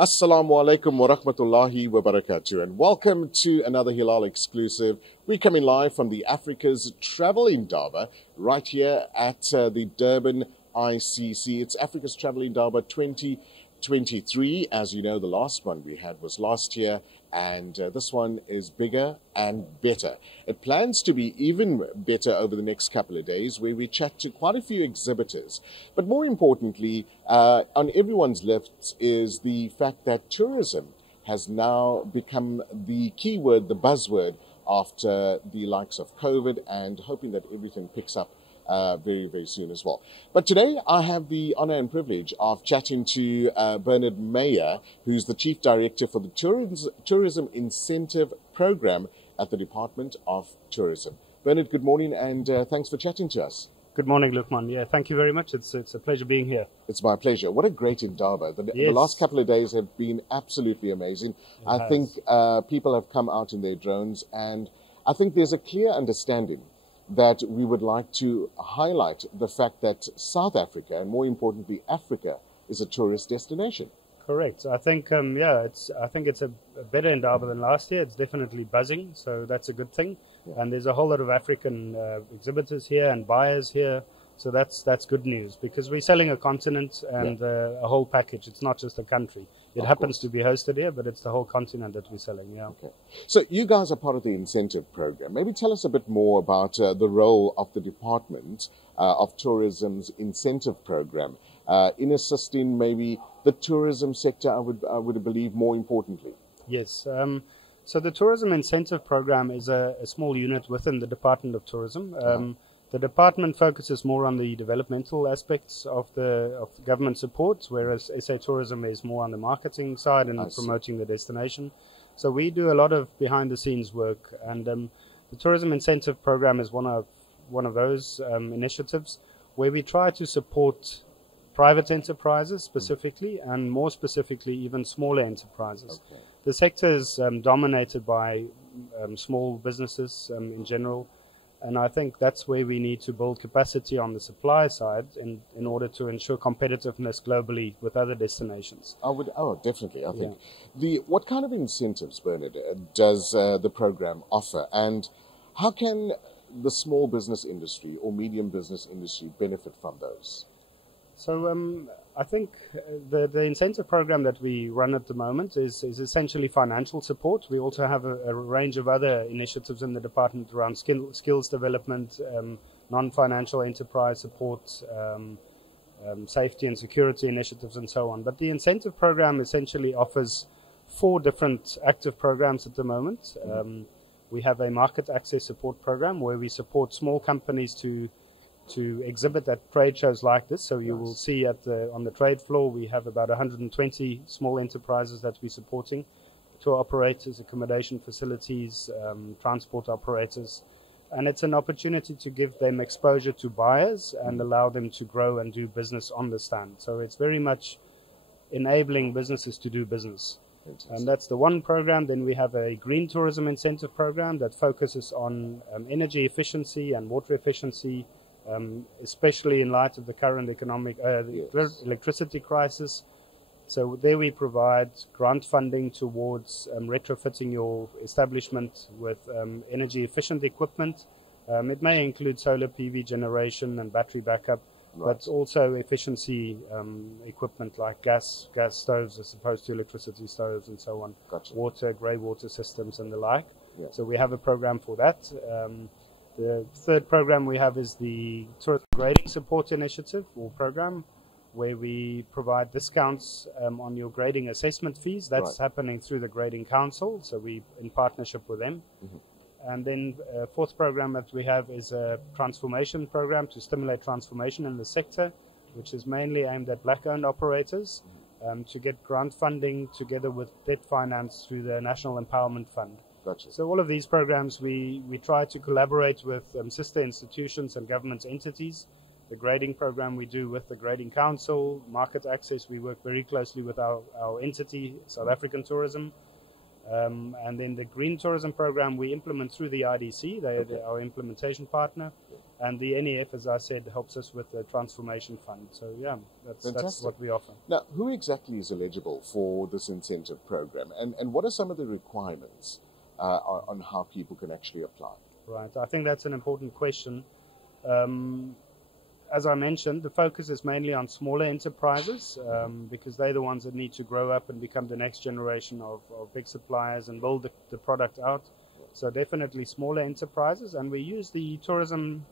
Assalamu alaikum wa rahmatullahi wa barakatuh, and welcome to another Hilaal exclusive. We're coming live from the Africa's Travel Indaba right here at the Durban ICC. It's Africa's Travel Indaba 2023. As you know, the last one we had was last year, and this one is bigger and better. It plans to be even better over the next couple of days, where we chat to quite a few exhibitors. But more importantly, on everyone's lips is the fact that tourism has now become the keyword, the buzzword, after the likes of COVID, and hoping that everything picks up very, very soon as well. But today I have the honor and privilege of chatting to Bernard Meyer, who's the Chief Director for the Tourism Incentive Program at the Department of Tourism. Bernard, good morning, and thanks for chatting to us. Good morning, Lukman. Yeah, thank you very much. It's a pleasure being here. It's my pleasure. What a great Indaba. The last couple of days have been absolutely amazing. I think people have come out in their drones, and I think there's a clear understanding that we would like to highlight the fact that South Africa, and more importantly Africa, is a tourist destination. Correct. I think I think it's a better Indaba than last year. It's definitely buzzing, so that's a good thing. Yeah. And there's a whole lot of African exhibitors here and buyers here, so that's good news, because we're selling a continent and a whole package. It's not just a country. It happens to be hosted here, but it's the whole continent that we're selling. Yeah. Okay. So you guys are part of the incentive program. Maybe tell us a bit more about the role of the Department of Tourism's incentive program in assisting maybe the tourism sector, I would believe, more importantly. Yes. So the Tourism Incentive Program is a small unit within the Department of Tourism. The department focuses more on the developmental aspects of the government support, whereas SA Tourism is more on the marketing side and promoting the destination. So we do a lot of behind-the-scenes work, and the Tourism Incentive Program is one of those initiatives where we try to support private enterprises specifically, and more specifically even smaller enterprises. Okay. The sector is dominated by small businesses in general. And I think that's where we need to build capacity on the supply side in order to ensure competitiveness globally with other destinations. Definitely. I think what kind of incentives, Bernard, does the program offer, and how can the small business industry or medium business industry benefit from those? So I think the incentive program that we run at the moment is essentially financial support. We also have a range of other initiatives in the department around skills development, non-financial enterprise support, safety and security initiatives, and so on. But the incentive program essentially offers 4 different active programs at the moment. We have a market access support program where we support small companies to exhibit at trade shows like this. So you will see on the trade floor we have about 120 small enterprises that we're supporting, tour operators, accommodation facilities, transport operators, and it's an opportunity to give them exposure to buyers and allow them to grow and do business on the stand. So it's very much enabling businesses to do business. And that's the one program. Then we have a green tourism incentive program that focuses on energy efficiency and water efficiency, especially in light of the current economic electricity crisis. So there we provide grant funding towards retrofitting your establishment with energy efficient equipment. It may include solar PV generation and battery backup, but also efficiency equipment like gas stoves as opposed to electricity stoves and so on. Water, grey water systems and the like. So we have a program for that. The third program we have is the Tourism Grading Support Initiative or program, where we provide discounts on your grading assessment fees. That's happening through the Grading Council, so we in partnership with them. And then fourth program that we have is a transformation program to stimulate transformation in the sector, which is mainly aimed at black-owned operators to get grant funding together with debt finance through the National Empowerment Fund. So all of these programs, we try to collaborate with sister institutions and government entities. The grading program we do with the Grading Council. Market access, we work very closely with our entity, South African Tourism. And then the green tourism program we implement through the IDC, they're our implementation partner. And the NEF, as I said, helps us with the transformation fund. So yeah, that's what we offer. Now, who exactly is eligible for this incentive program, and what are some of the requirements on how people can actually apply? Right, I think that's an important question. As I mentioned, the focus is mainly on smaller enterprises because they're the ones that need to grow up and become the next generation of big suppliers and build the product out. So definitely smaller enterprises, and we use the tourism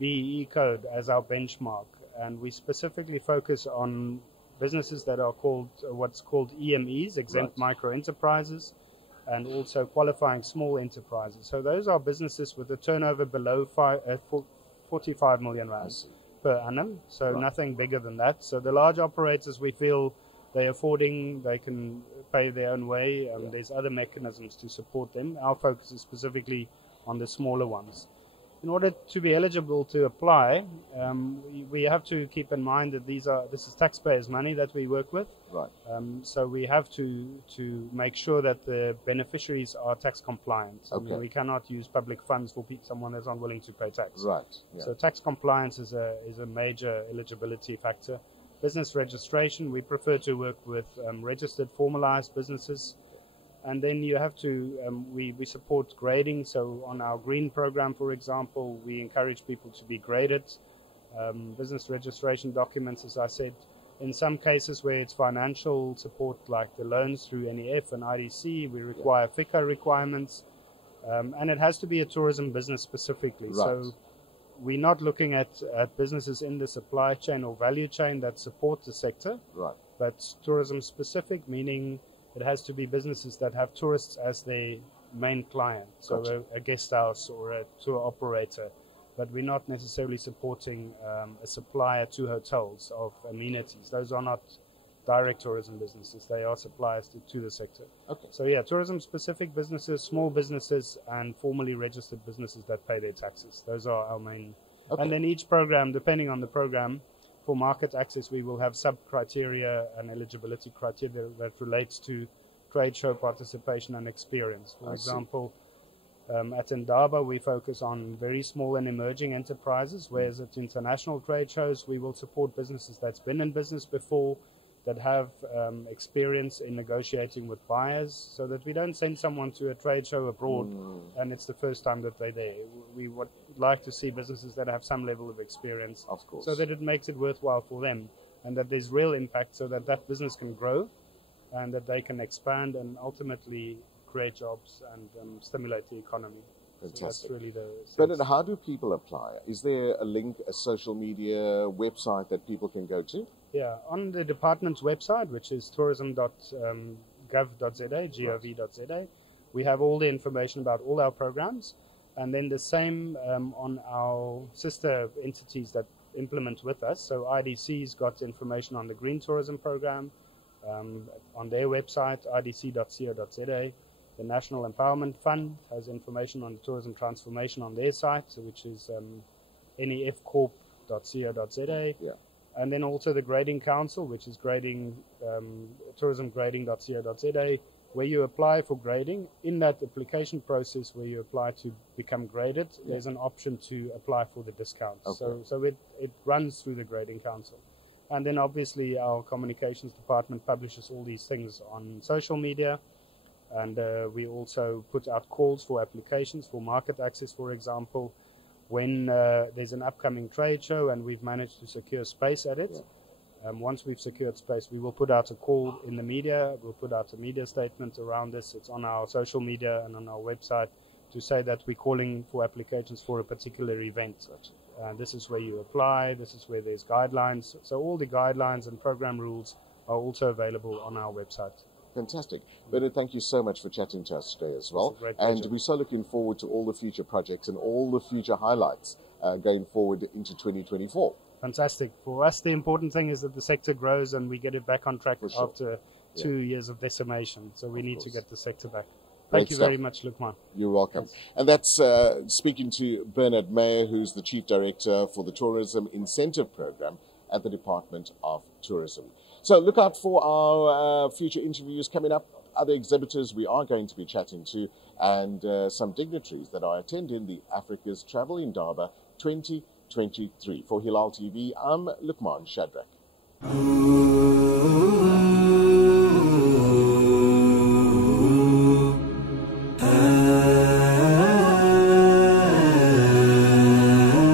BEE code as our benchmark, and we specifically focus on businesses that are called what's called EMEs, exempt micro enterprises, and also qualifying small enterprises. So those are businesses with a turnover below 45 million rands per annum, so nothing bigger than that. So the large operators, we feel they're affording, they can pay their own way, there's other mechanisms to support them. Our focus is specifically on the smaller ones. In order to be eligible to apply, we have to keep in mind that this is taxpayers' money that we work with. Right. So we have to make sure that the beneficiaries are tax compliant. I mean, we cannot use public funds for someone that's unwilling to pay tax. Right. Yeah. So tax compliance is a major eligibility factor. Business registration, we prefer to work with registered, formalized businesses. And then you have to, we support grading. So on our green program, for example, we encourage people to be graded. Business registration documents, as I said, in some cases where it's financial support, like the loans through NEF and IDC, we require FICA requirements. And it has to be a tourism business specifically. Right. So we're not looking at businesses in the supply chain or value chain that support the sector, but tourism specific, meaning it has to be businesses that have tourists as their main client, so a guest house or a tour operator, but we're not necessarily supporting a supplier to hotels of amenities. Those are not direct tourism businesses. They are suppliers to the sector. So yeah, tourism-specific businesses, small businesses, and formally registered businesses that pay their taxes. Those are our main. And then each program, depending on the program, for market access, we will have sub-criteria and eligibility criteria that relates to trade show participation and experience. For example, at Indaba, we focus on very small and emerging enterprises, whereas at international trade shows, we will support businesses that's been in business before, that have experience in negotiating with buyers, so that we don't send someone to a trade show abroad and it's the first time that they're there. We would like to see businesses that have some level of experience, so that it makes it worthwhile for them and that there's real impact, so that that business can grow and that they can expand and ultimately create jobs and stimulate the economy. Fantastic. So that's really the sense. But how do people apply? Is there a link, a social media website that people can go to? Yeah, on the department's website, which is tourism.gov.za, gov.za, we have all the information about all our programs, and then the same on our sister entities that implement with us. So IDC's got information on the Green Tourism Program on their website, idc.co.za. The National Empowerment Fund has information on the tourism transformation on their site, which is nefcorp.co.za. Yeah. And then also the Grading Council, which is grading, tourismgrading.co.za, where you apply for grading. In that application process where you apply to become graded, there's an option to apply for the discount. So it runs through the Grading Council. And then obviously our communications department publishes all these things on social media. And we also put out calls for applications for market access, for example. When there's an upcoming trade show and we've managed to secure space at it, once we've secured space, we will put out a call in the media. We'll put out a media statement around this. It's on our social media and on our website to say that we're calling for applications for a particular event. This is where you apply. This is where there's guidelines. So all the guidelines and program rules are also available on our website. Fantastic. Bernard, thank you so much for chatting to us today as well. And we're so looking forward to all the future projects and all the future highlights going forward into 2024. Fantastic. For us, the important thing is that the sector grows and we get it back on track after 2 years of decimation. So we need to get the sector back. Thank you very much, Lukman. You're welcome. And that's speaking to Bernard Meyer, who's the Chief Director for the Tourism Incentive Program at the Department of Tourism. So look out for our future interviews coming up other exhibitors we are going to be chatting to, and some dignitaries that are attending the Africa's Travel Indaba 2023. For Hilaal TV, I'm Lukman Shadrack.